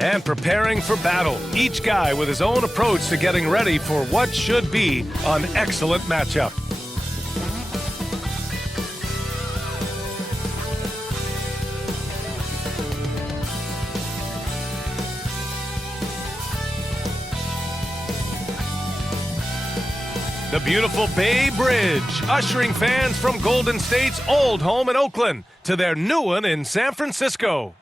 And preparing for battle, each guy with his own approach to getting ready for what should be an excellent matchup. The beautiful Bay Bridge, ushering fans from Golden State's old home in Oakland to their new one in San Francisco.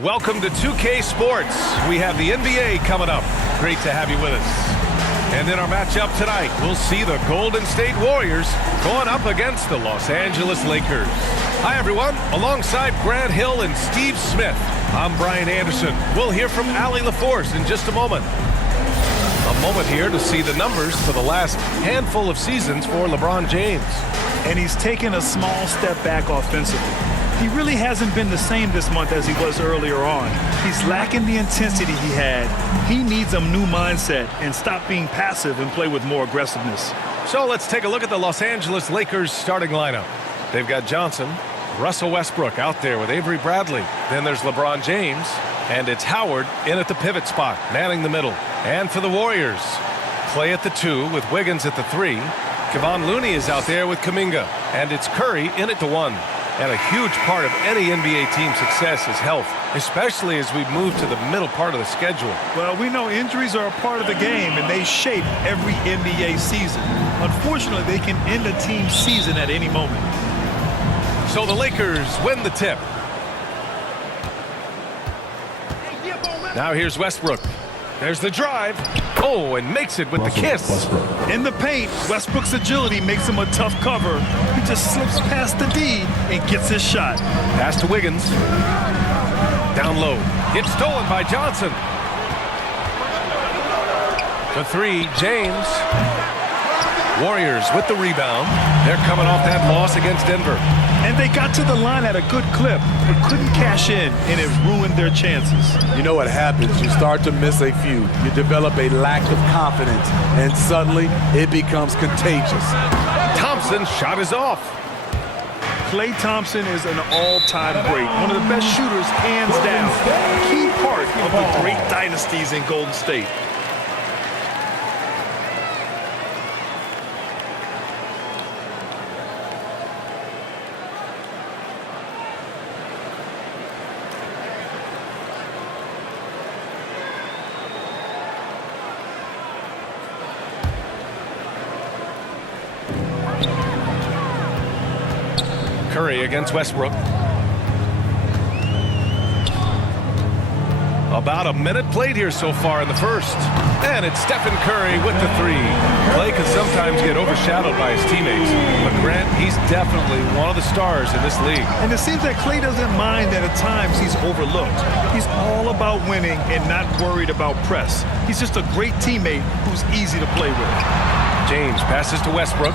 Welcome to 2K Sports. We have the NBA coming up. Great to have you with us. And in our matchup tonight, we'll see the Golden State Warriors going up against the Los Angeles Lakers. Hi, everyone. Alongside Grant Hill and Steve Smith, I'm Brian Anderson. We'll hear from Allie LaForce in just a moment. A moment here to see the numbers for the last handful of seasons for LeBron James. And he's taken a small step back offensively. He really hasn't been the same this month as he was earlier on. He's lacking the intensity he had. He needs a new mindset and stop being passive and play with more aggressiveness. So let's take a look at the Los Angeles Lakers starting lineup. They've got Johnson, Russell Westbrook out there with Avery Bradley. Then there's LeBron James, and it's Howard in at the pivot spot, manning the middle. And for the Warriors, Clay at the 2 with Wiggins at the 3. Kevon Looney is out there with Kuminga, and it's Curry in at the 1. And a huge part of any NBA team's success is health, especially as we move to the middle part of the schedule. Well, we know injuries are a part of the game, and they shape every NBA season. Unfortunately, they can end a team's season at any moment. So the Lakers win the tip. Now here's Westbrook. There's the drive. Oh, and makes it with the kiss. In the paint, Westbrook's agility makes him a tough cover. He just slips past the D and gets his shot. Pass to Wiggins. Down low. It's stolen by Johnson. The 3, James. Warriors with the rebound. They're coming off that loss against Denver. And they got to the line at a good clip, but couldn't cash in, and it ruined their chances. You know what happens? You start to miss a few. You develop a lack of confidence, and suddenly it becomes contagious. Thompson's shot is off. Klay Thompson is an all-time great, one of the best shooters, hands down. Key part of the great dynasties in Golden State. Curry against Westbrook. About a minute played here so far in the first. And it's Stephen Curry with the 3. Clay can sometimes get overshadowed by his teammates. But Grant, he's definitely one of the stars in this league. And it seems that Clay doesn't mind that at times he's overlooked. He's all about winning and not worried about press. He's just a great teammate who's easy to play with. James passes to Westbrook.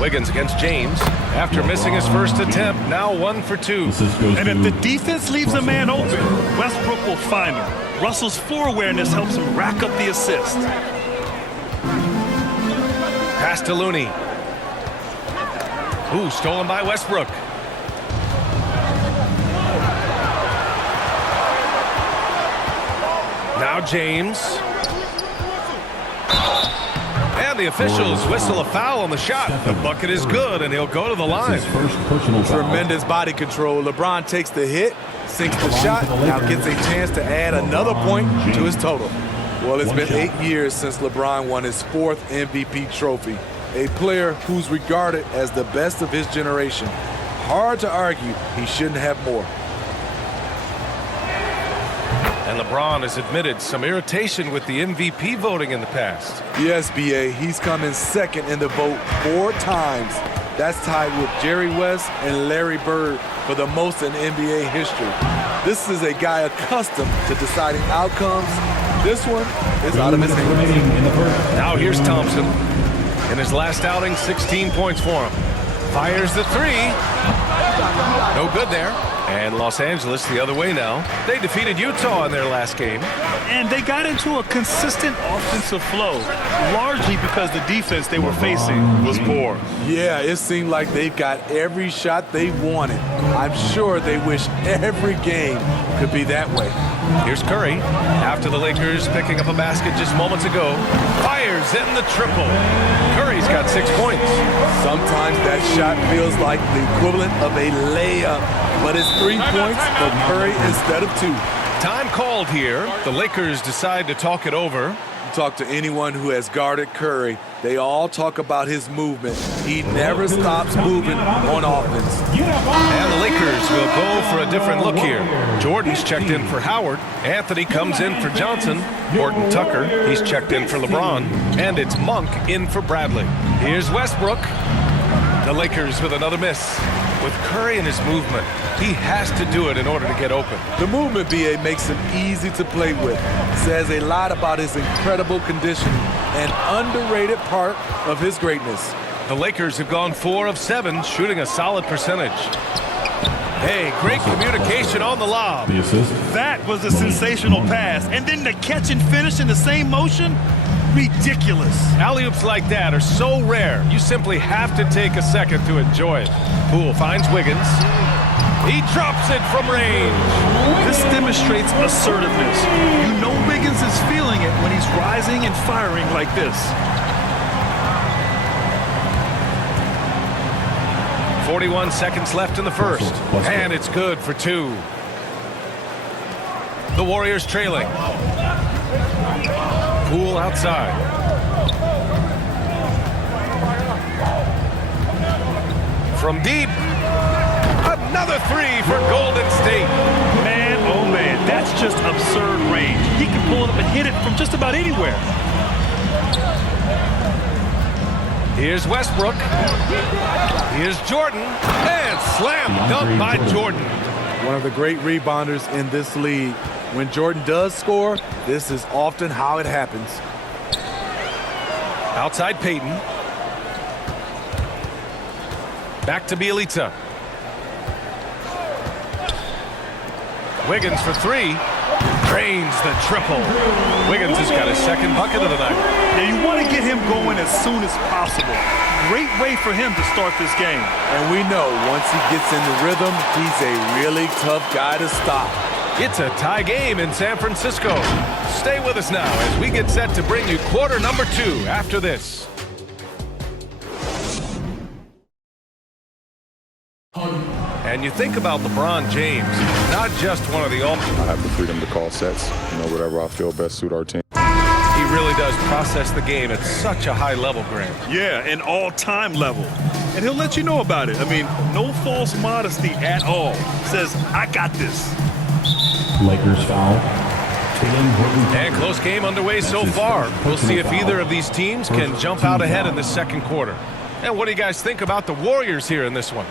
Wiggins against James. After missing his first attempt, now 1 for 2. And if the defense leaves a man open, Westbrook will find him. Russell's floor awareness helps him rack up the assist. Pass to Looney. Ooh, stolen by Westbrook. Now James. And the officials whistle a foul on the shot. The bucket is good, and he'll go to the line. Tremendous body control. LeBron takes the hit, sinks the shot, now gets a chance to add another point to his total. Well, it's been 8 years since LeBron won his 4th MVP trophy. A player who's regarded as the best of his generation. Hard to argue he shouldn't have more. And LeBron has admitted some irritation with the MVP voting in the past. Yes, B.A., he's come in second in the vote 4 times. That's tied with Jerry West and Larry Bird for the most in NBA history. This is a guy accustomed to deciding outcomes. This one is out of his hands. Now here's Thompson. In his last outing, 16 points for him. Fires the 3. No good there. And Los Angeles the other way now. They defeated Utah in their last game. And they got into a consistent offensive flow, largely because the defense they were facing was poor. Yeah, it seemed like they got every shot they wanted. I'm sure they wish every game could be that way. Here's Curry, after the Lakers picking up a basket just moments ago. Fires in the triple. Curry's got 6 points. Sometimes that shot feels like the equivalent of a layup, but it's 3 points for Curry instead of 2. Time called here. The Lakers decide to talk it over. Talk to anyone who has guarded Curry, they all talk about his movement. He never stops moving on offense. And the Lakers will go for a different look here. Jordan's checked in for Howard. Anthony comes in for Johnson. Horton Tucker, he's checked in for LeBron. And it's Monk in for Bradley. Here's Westbrook. The Lakers with another miss. With Curry and his movement, he has to do it in order to get open. The movement, BA, makes him easy to play with. Says a lot about his incredible conditioning, an underrated part of his greatness. The Lakers have gone 4 of 7, shooting a solid percentage. Hey, great communication on the lob. That was a sensational pass. And then the catch and finish in the same motion? Ridiculous. Alley-oops like that are so rare, you simply have to take a second to enjoy it. Poole finds Wiggins. He drops it from range. This demonstrates assertiveness. You know Wiggins is feeling it when he's rising and firing like this. 41 seconds left in the first. And it's good for 2. The Warriors trailing. Poole outside. From deep. Another 3 for Golden State. Man, oh man, that's just absurd range. He can pull it up and hit it from just about anywhere. Here's Westbrook. Here's Jordan. And slam dunk by Jordan. One of the great rebounders in this league. When Jordan does score, this is often how it happens. Outside Payton. Back to Bielitsa. Wiggins for 3. Drains the triple. Wiggins has got his second bucket of the night. Yeah, you want to get him going as soon as possible. Great way for him to start this game. And we know once he gets in the rhythm, he's a really tough guy to stop. It's a tie game in San Francisco. Stay with us now as we get set to bring you quarter number 2 after this. And you think about LeBron James, not just one of the all. I have the freedom to call sets, whatever I feel best suit our team. He really does process the game at such a high level, Grant. Yeah, an all-time level. And he'll let you know about it. I mean, no false modesty at all. Says, I got this. Lakers foul. And close game underway so far. We'll see if either of these teams can jump out ahead in the second quarter. And what do you guys think about the Warriors here in this one?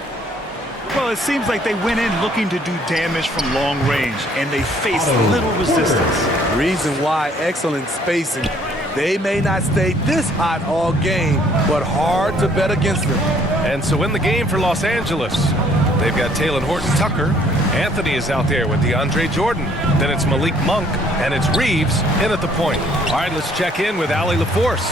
Well, it seems like they went in looking to do damage from long range, and they faced little resistance. Reason why excellent spacing. They may not stay this hot all game, but hard to bet against them. And so in the game for Los Angeles, they've got Taylor Horton Tucker. Anthony is out there with DeAndre Jordan. Then it's Malik Monk, and it's Reeves in at the point. All right, let's check in with Allie LaForce.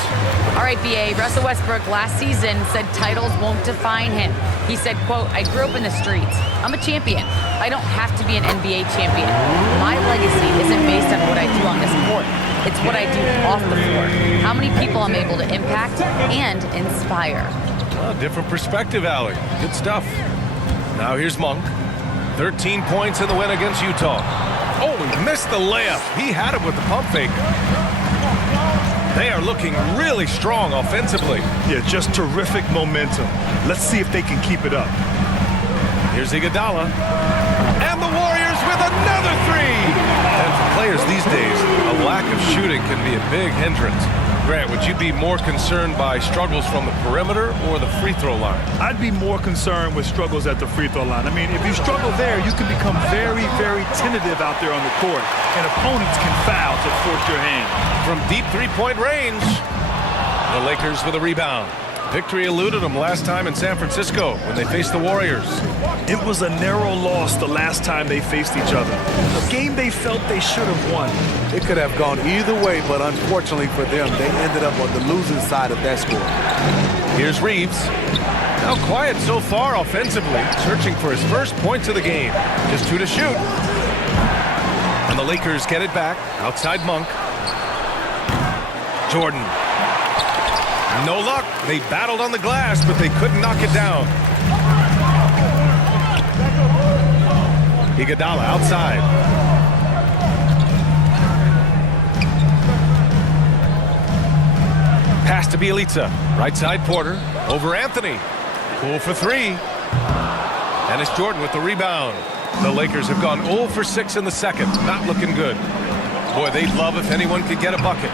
All right, BA, Russell Westbrook last season said titles won't define him. He said, quote, I grew up in the streets. I'm a champion. I don't have to be an NBA champion. My legacy isn't based on what I do on this court. It's what I do off the floor. How many people I'm able to impact and inspire. Well, different perspective, Allie. Good stuff. Now here's Monk. 13 points in the win against Utah. Oh, he missed the layup. He had it with the pump fake. They are looking really strong offensively. Yeah, just terrific momentum. Let's see if they can keep it up. Here's Iguodala. And the Warriors with another 3. And for players these days, a lack of shooting can be a big hindrance. Grant, would you be more concerned by struggles from the perimeter or the free throw line? I'd be more concerned with struggles at the free throw line. I mean, if you struggle there, you can become very, very tentative out there on the court, and opponents can foul to force your hand. From deep three-point range, the Lakers with a rebound. Victory eluded them last time in San Francisco when they faced the Warriors. It was a narrow loss the last time they faced each other. A game they felt they should have won. It could have gone either way, but unfortunately for them, they ended up on the losing side of that score. Here's Reeves. Now quiet so far offensively, searching for his first points of the game. Just 2 to shoot. And the Lakers get it back outside Monk. Jordan. No luck. They battled on the glass, but they couldn't knock it down. Iguodala outside. Pass to Bielitsa. Right side Porter. Over Anthony. Cool for 3. And it's Jordan with the rebound. The Lakers have gone 0 for 6 in the second. Not looking good. Boy, they'd love if anyone could get a bucket.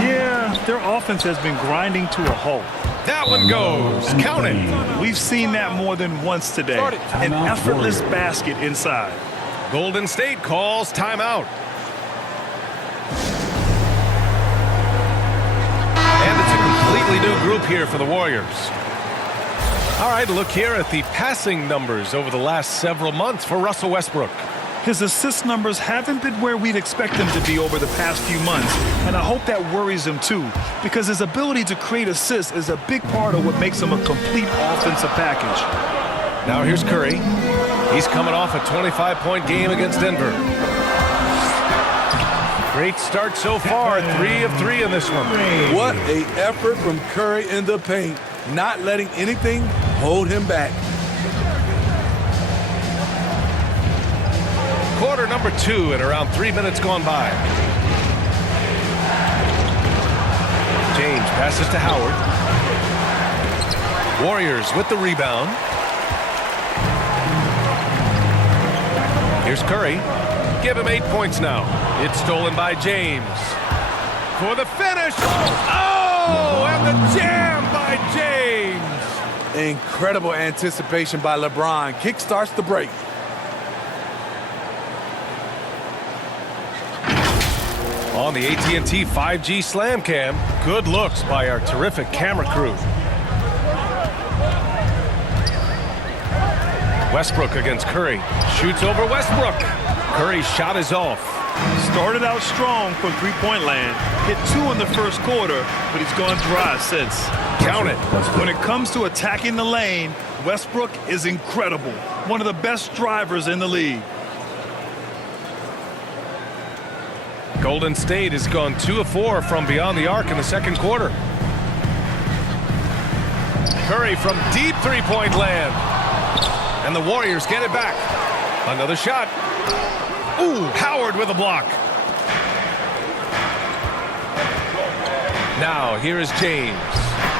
Yeah, their offense has been grinding to a halt. That one goes. Count it. We've seen that more than once today. An effortless basket inside. Golden State calls timeout. And it's a completely new group here for the Warriors. All right, look here at the passing numbers over the last several months for Russell Westbrook. His assist numbers haven't been where we'd expect them to be over the past few months, and I hope that worries him too, because his ability to create assists is a big part of what makes him a complete offensive package. Now here's Curry. He's coming off a 25-point game against Denver. Great start so far, 3 of 3 in this one. What an effort from Curry in the paint, not letting anything hold him back. Quarter number 2 and around 3 minutes gone by. James passes to Howard. Warriors with the rebound. Here's Curry. Give him 8 points now. It's stolen by James. For the finish. Oh, and the jam by James. Incredible anticipation by LeBron. Kickstarts the break. On the AT&T 5G Slam Cam, good looks by our terrific camera crew. Westbrook against Curry. Shoots over Westbrook. Curry's shot is off. Started out strong from three-point land. Hit 2 in the first quarter, but he's gone dry since. Count it. When it comes to attacking the lane, Westbrook is incredible. One of the best drivers in the league. Golden State has gone 2 of 4 from beyond the arc in the second quarter. Curry from deep three-point land. And the Warriors get it back. Another shot. Ooh, Howard with a block. Now here is James.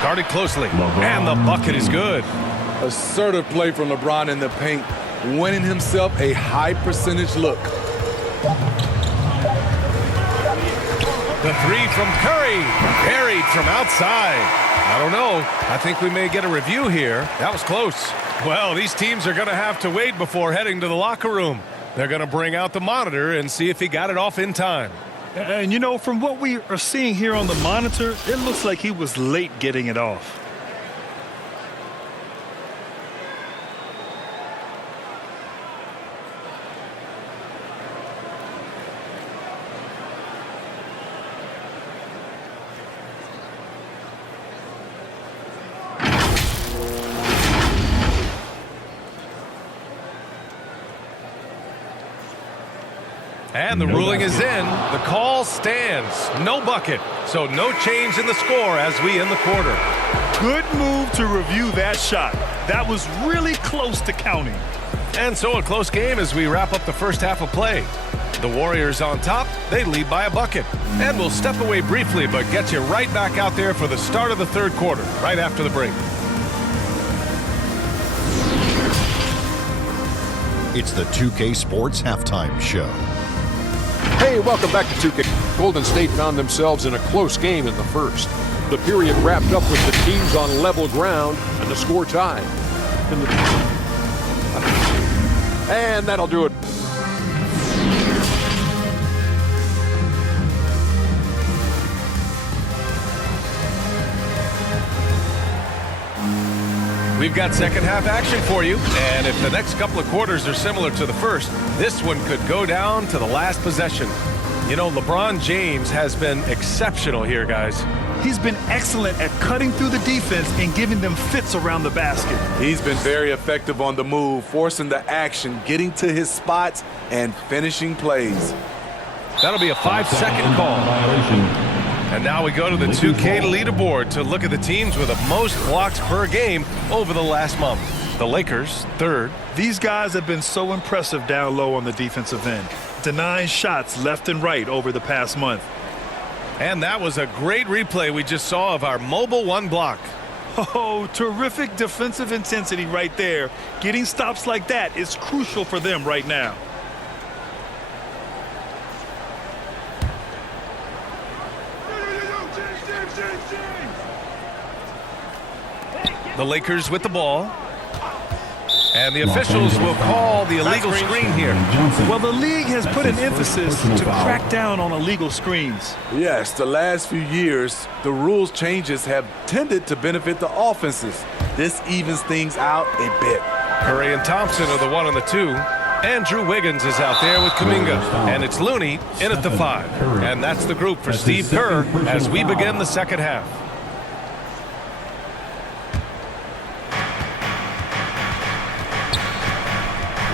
Guarded closely. And the bucket is good. Assertive play from LeBron in the paint, winning himself a high percentage look. The 3 from Curry, buried from outside. I don't know. I think we may get a review here. That was close. Well, these teams are going to have to wait before heading to the locker room. They're going to bring out the monitor and see if he got it off in time. And, you know, from what we are seeing here on the monitor, it looks like he was late getting it off. And the ruling is in. The call stands. No bucket. So no change in the score as we end the quarter. Good move to review that shot. That was really close to counting. And so a close game as we wrap up the first half of play. The Warriors on top. They lead by a bucket. And we'll step away briefly, but get you right back out there for the start of the third quarter, right after the break. It's the 2K Sports Halftime Show. Hey, welcome back to 2K. Golden State found themselves in a close game in the first. The period wrapped up with the teams on level ground and the score tied. And that'll do it. We've got second half action for you, and if the next couple of quarters are similar to the first, this one could go down to the last possession. You know, LeBron James has been exceptional here, guys. He's been excellent at cutting through the defense and giving them fits around the basket. He's been very effective on the move, forcing the action, getting to his spots, and finishing plays. That'll be a 5-second call. And now we go to the 2K leaderboard to look at the teams with the most blocks per game over the last month. The Lakers, third. These guys have been so impressive down low on the defensive end, denying shots left and right over the past month. And that was a great replay we just saw of our mobile one block. Oh, terrific defensive intensity right there. Getting stops like that is crucial for them right now. The Lakers with the ball. And the officials will call the illegal screen here. Well, the league has put an emphasis to crack down on illegal screens. Yes, the last few years, the rules changes have tended to benefit the offenses. This evens things out a bit. Curry and Thompson are the 1 and the 2. Andrew Wiggins is out there with Kuminga. And it's Looney in at the 5. And that's the group for Steve Kerr as we begin the second half.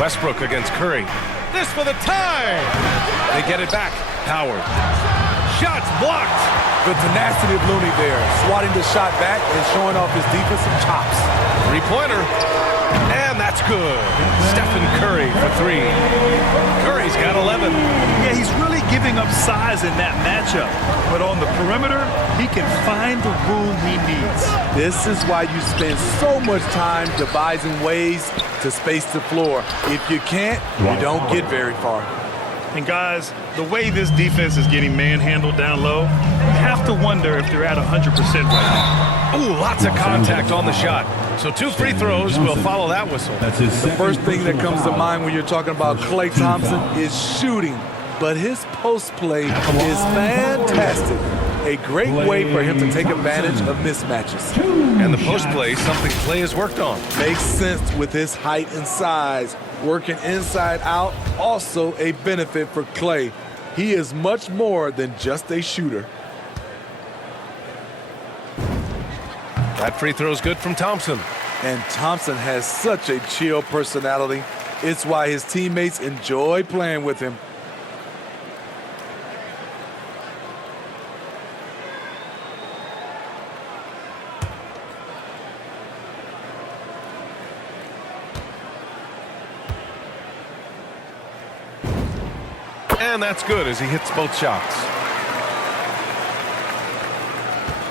Westbrook against Curry. This for the tie. They get it back. Howard. Shots blocked. The tenacity of Looney there, swatting the shot back and showing off his defensive chops. Three-pointer. And that's good. Stephen Curry for 3. Curry's got 11. Yeah, he's really giving up size in that matchup. But on the perimeter, he can find the room he needs. This is why you spend so much time devising ways to space the floor. If you can't, you don't get very far. And guys, the way this defense is getting manhandled down low, you have to wonder if they're at 100% right now. Ooh, lots of contact on the shot. So 2 free throws will follow that whistle. The first thing that comes to mind when you're talking about Klay Thompson is shooting. But his post play is fantastic. A great way for him to take advantage of mismatches. And the post play, something Klay has worked on. Makes sense with his height and size. Working inside out, also a benefit for Klay. He is much more than just a shooter. That free throw is good from Thompson. And Thompson has such a chill personality. It's why his teammates enjoy playing with him. And that's good as he hits both shots.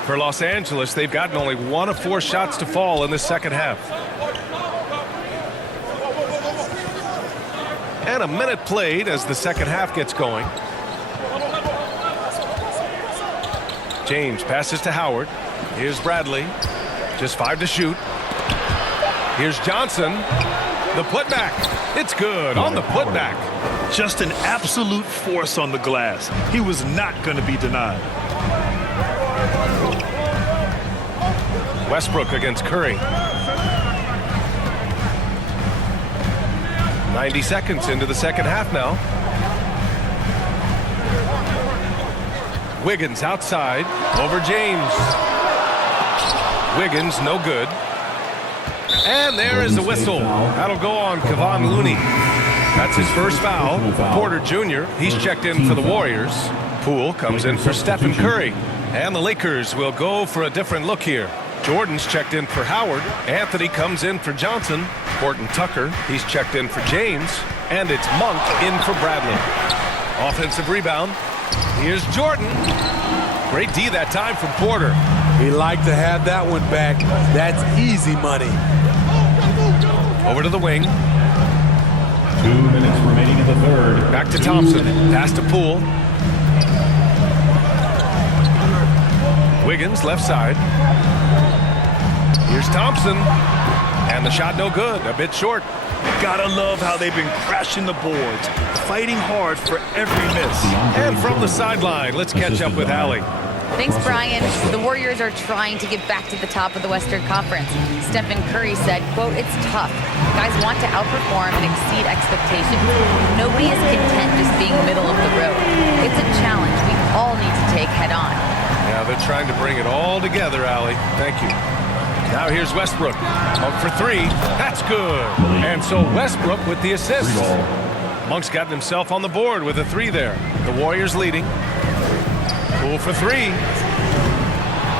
For Los Angeles, they've gotten only 1 of 4 shots to fall in this second half. And a minute played as the second half gets going. James passes to Howard. Here's Bradley. Just 5 to shoot. Here's Johnson. The putback. It's good on the putback. Just an absolute force on the glass. He was not going to be denied. Westbrook against Curry. 90 seconds into the second half now. Wiggins outside over James. Wiggins no good. And there is the whistle. That'll go on Kevon Looney. That's his first foul. Porter Jr., he's checked in for the Warriors. Poole comes in for Stephen Curry. And the Lakers will go for a different look here. Jordan's checked in for Howard. Anthony comes in for Johnson. Horton Tucker, he's checked in for James. And it's Monk in for Bradley. Offensive rebound. Here's Jordan. Great D that time from Porter. He liked to have that one back. That's easy money. Over to the wing. 2 minutes remaining in the third. Back to Thompson. Pass to Poole. Wiggins left side. Here's Thompson. And the shot no good. A bit short. Gotta love how they've been crashing the boards, fighting hard for every miss. And from the sideline, let's catch up with Allie. Thanks, Brian. The Warriors are trying to get back to the top of the Western Conference. Stephen Curry said, quote, "It's tough. Guys want to outperform and exceed expectations. Nobody is content just being middle of the road. It's a challenge we all need to take head on." Yeah, they're trying to bring it all together, Allie. Thank you. Now here's Westbrook. Up for three. That's good. And so Westbrook with the assist. Monk's gotten himself on the board with a three there. The Warriors leading. Poole for three.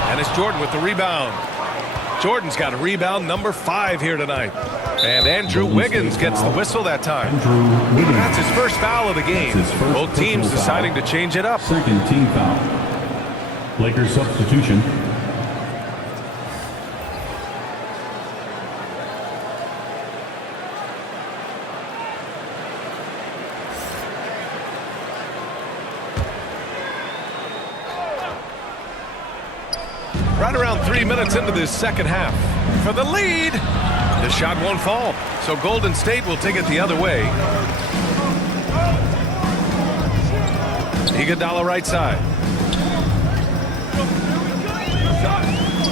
And it's Jordan with the rebound. Jordan's got a rebound number 5 here tonight. And Andrew Wiggins gets the whistle that time. That's his first foul of the game. Both teams deciding to change it up. Second team foul. Lakers substitution. Right around 3 minutes into this second half. For the lead. The shot won't fall. So Golden State will take it the other way. Iguodala right side.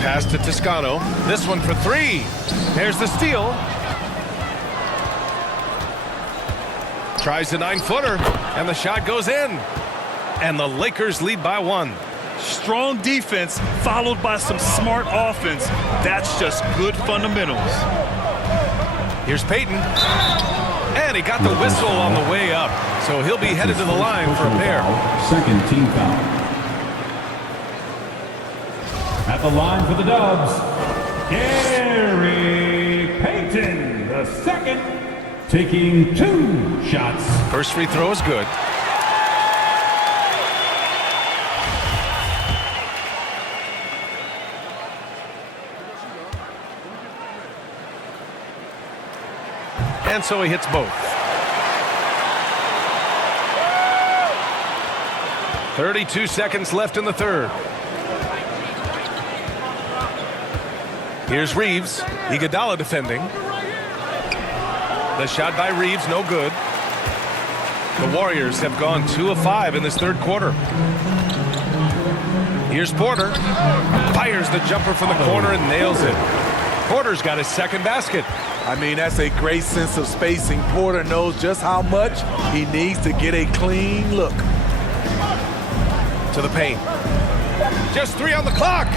Pass to Toscano. This one for three. There's the steal. Tries the 9-footer. And the shot goes in. And the Lakers lead by 1. Strong defense followed by some smart offense. That's just good fundamentals. Here's Payton. And he got the whistle on the way up. So he'll be headed to the line for a pair. Second team foul. At the line for the Dubs, Gary Payton, the second, taking 2 shots. First free throw is good. And so he hits both. 32 seconds left in the third. Here's Reeves. Iguodala defending. The shot by Reeves, no good. The Warriors have gone 2 of 5 in this third quarter. Here's Porter. Fires the jumper from the corner and nails it. Porter's got his second basket. I mean, that's a great sense of spacing. Porter knows just how much he needs to get a clean look. To the paint. Just 3 on the clock.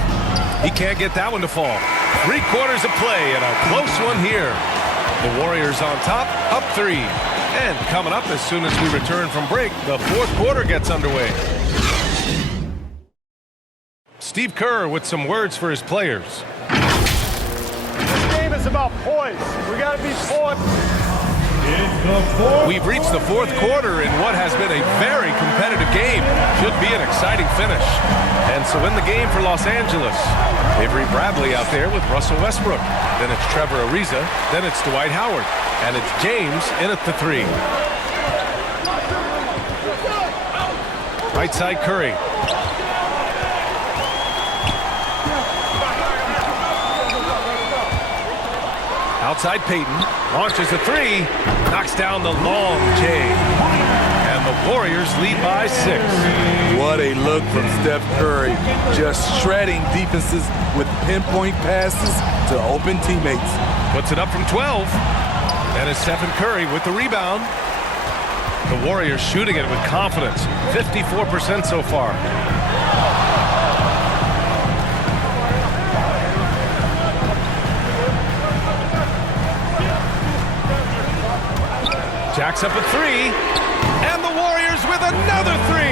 He can't get that one to fall. 3 quarters of play and a close one here. The Warriors on top, up 3. And coming up as soon as we return from break, the fourth quarter gets underway. Steve Kerr with some words for his players. It's about poise. We got to be poised. We've reached the fourth quarter in what has been a very competitive game. Should be an exciting finish. And so in the game for Los Angeles, Avery Bradley out there with Russell Westbrook. Then it's Trevor Ariza. Then it's Dwight Howard. And it's James in at the 3. Right side Curry. Outside Payton, launches a 3, knocks down the long J. And the Warriors lead by 6. What a look from Steph Curry, just shredding defenses with pinpoint passes to open teammates. Puts it up from 12. And it's Stephen Curry with the rebound. The Warriors shooting it with confidence, 54% so far. Jacks up a 3, and the Warriors with another 3.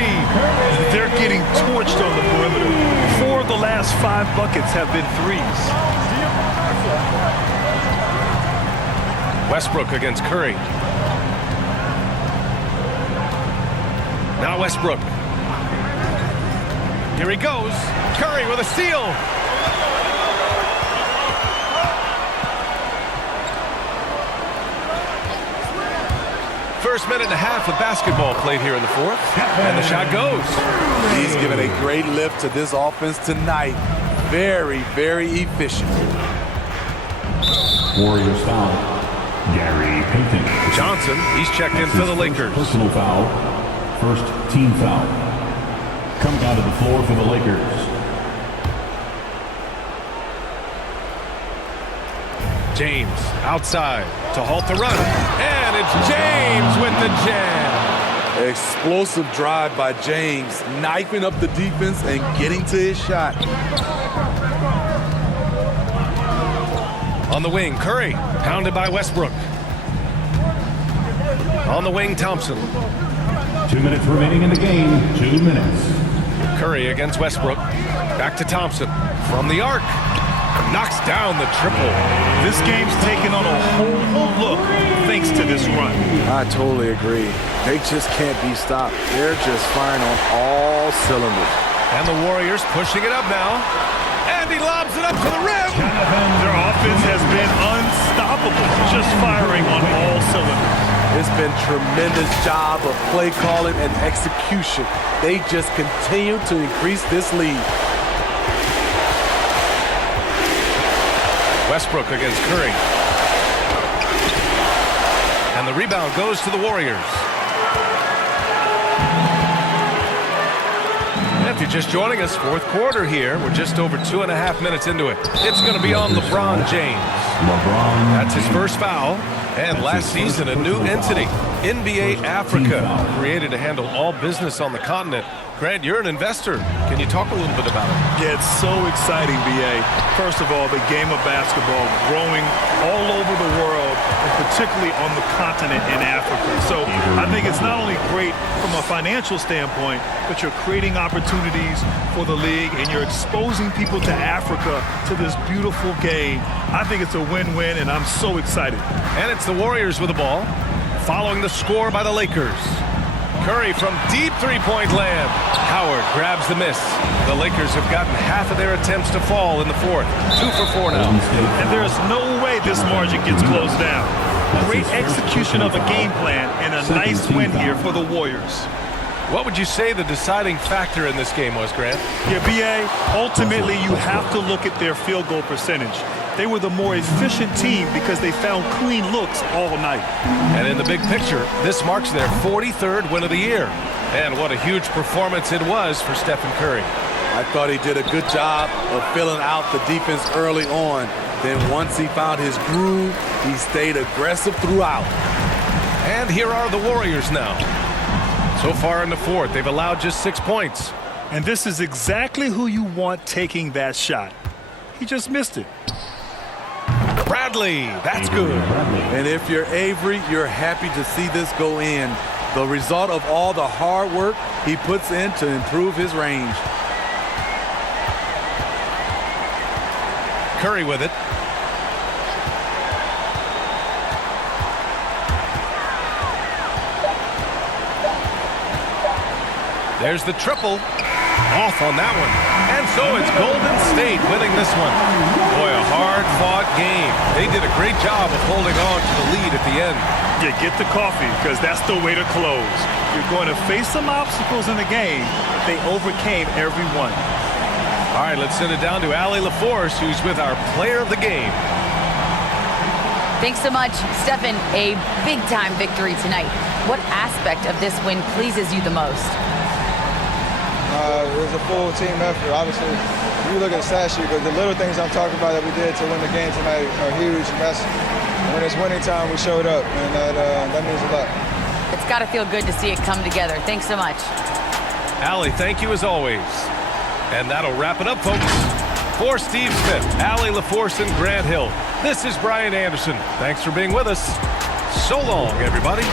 They're getting torched on the perimeter. 4 of the last 5 buckets have been 3s. Westbrook against Curry. Now Westbrook. Here he goes. Curry with a steal. First minute and a half of basketball played here in the fourth, and the shot goes. He's given a great lift to this offense tonight. Very, very efficient. Warriors foul. Gary Payton. Johnson, he's checked in for the Lakers. Personal foul. First team foul. Coming onto the floor for the Lakers. James outside to halt the run. And it's James with the jam. Explosive drive by James, knifing up the defense and getting to his shot. On the wing, Curry, pounded by Westbrook. On the wing, Thompson. 2 minutes remaining in the game. 2 minutes. Curry against Westbrook. Back to Thompson. From the arc. Knocks down the triple. This game's taken on a whole new look thanks to this run. I totally agree. They just can't be stopped. They're just firing on all cylinders. And the Warriors pushing it up now. And he lobs it up to the rim. Their offense has been unstoppable, just firing on all cylinders. It's been tremendous job of play calling and execution. They just continue to increase this lead. Westbrook against Curry. And the rebound goes to the Warriors. If you're just joining us, fourth quarter here. We're just over 2.5 minutes into it. It's going to be on LeBron James. That's his first foul. And last season, a new entity, NBA Africa, created to handle all business on the continent. Grant, you're an investor. Can you talk a little bit about it? Yeah, it's so exciting, B.A. First of all, the game of basketball growing all over the world, and particularly on the continent in Africa. So I think it's not only great from a financial standpoint, but you're creating opportunities for the league, and you're exposing people to Africa, to this beautiful game. I think it's a win-win, and I'm so excited. And it's the Warriors with the ball, following the score by the Lakers. Curry from deep three-point land. Howard grabs the miss. The Lakers have gotten half of their attempts to fall in the fourth. 2 for 4 now. And there's no way this margin gets closed down. Great execution of a game plan and a nice win here for the Warriors. What would you say the deciding factor in this game was, Grant? Yeah, B.A., ultimately you have to look at their field goal percentage. They were the more efficient team because they found clean looks all night. And in the big picture, this marks their 43rd win of the year. And what a huge performance it was for Stephen Curry. I thought he did a good job of filling out the defense early on. Then once he found his groove, he stayed aggressive throughout. And here are the Warriors now. So far in the fourth, they've allowed just 6 points. And this is exactly who you want taking that shot. He just missed it. Bradley, that's good. And if you're Avery, you're happy to see this go in. The result of all the hard work he puts in to improve his range. Curry with it. There's the triple. Off on that one. And so it's Golden State winning this one. Boy, a hard-fought game. They did a great job of holding on to the lead at the end. Yeah, get the coffee, because that's the way to close. You're going to face some obstacles in the game. They overcame every one. All right, let's send it down to Allie LaForce, who's with our player of the game. Thanks so much, Stephen. A big-time victory tonight. What aspect of this win pleases you the most? It was a full team effort. Obviously, you look at the stat sheet, but the little things I'm talking about that we did to win the game tonight are huge. And that's when it's winning time, we showed up, and that means a lot. It's got to feel good to see it come together. Thanks so much. Allie, thank you as always. And that'll wrap it up, folks. For Steve Smith, Allie LaForce, and Grant Hill, this is Brian Anderson. Thanks for being with us. So long, everybody.